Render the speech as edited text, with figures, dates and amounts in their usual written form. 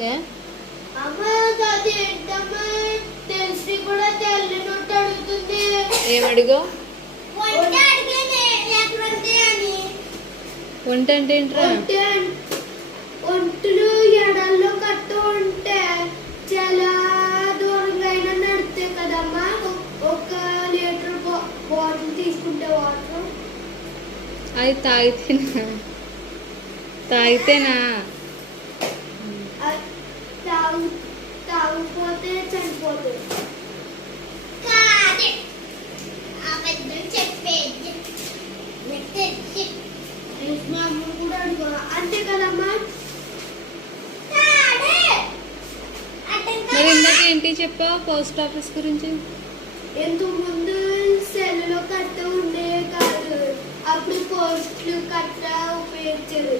ఏ ఏమడిగో వంట అంటే ఏంట్రా? ఒంటులు ఎడల్లో కట్టు ఉంటే చాలా దూరంగా అయినా నడితే కదమ్మా. 1 లీటర్ బాటిల్ తీసుకుంటే వాటర్ అది తాగితేనా తాగిపోతే చనిపోతుంది. మా అమ్మ కూడా అడుగు అంతే కదమ్మా. మరి ఇందాక ఏంటి చెప్పావు పోస్ట్ ఆఫీస్ గురించి? ఎంతకు ముందు సెల్లో కట్ట ఉండే కాదు, అప్పుడు పోస్టులు కట్ట ఉపయోగించారు.